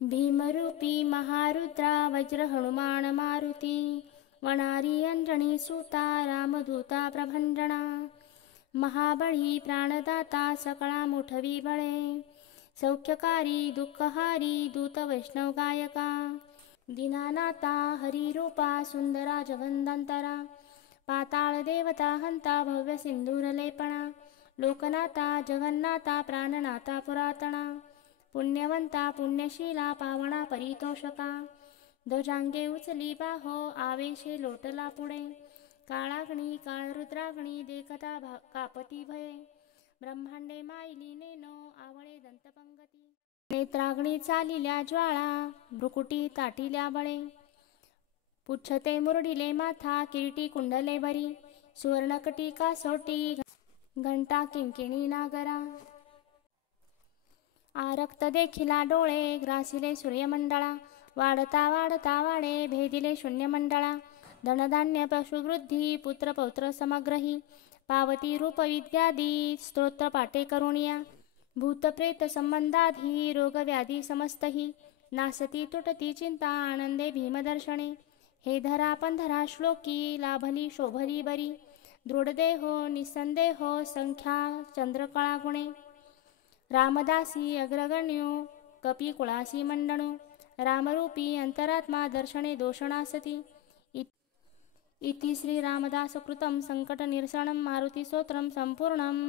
भीमरूपी महारुद्रा वज्र हनुमान मारुती वनारी अंजनी सुता रामदूता प्रभंजना महाबळी प्राणदाता सकळा मुठवी बळे सौख्यकारी दुःखहारी दूत वैष्णव गायका दीनानाथा हरिरूपा सुंदरा जगंदंतरा पाताळ देवता हंता भव्य सिंधूर लेपणा लोकनाथा जगन्नाथा प्राणनाथा पुरातना पुण्यवंता पुण्यशीला पावना परितोषका ध्वजांगे उचली बाहो आवेशे लोटला पुढे काळाग्नी काळरुद्राग्नी देखता कापती भये ब्रह्मांडे मायली नेनो आवळे दंतपंगती नेत्राग्नी चालिल्या ज्वाळा भ्रुकुटी ताटिल्या बळे पुच्छते मुरडिले माथा किरीटी कुंडले बरी सुवर्णकटी कासोटी घंटा किंकिणी नागरा आरक्त देखिला डोळे ग्रासिले सूर्यमंडळा वाढता वाढता वाडे भेदिले शून्यमंडळा धनधान्य पशुवृद्धी पुत्र पौत्र समग्रही पावती रूप विद्यादी स्तोत्र पाटे करुणिया भूतप्रेत संबंधाधी रोगव्याधी समस्तही नासती तुटती चिंता आनंदे भीमदर्शने हे धरा पंधरा श्लोकी लाभली शोभली बरी दृढदेहो निसंदेहो संख्या चंद्रकळा गुणे रामदासी अग्रगण्यो कपी कुळासी मंडणो रामरूपी अंतरात्मा दर्शने दोषणासती इति श्री रामदास कृतं संकट निरसनं मारुति स्तोत्रं संपूर्णम्।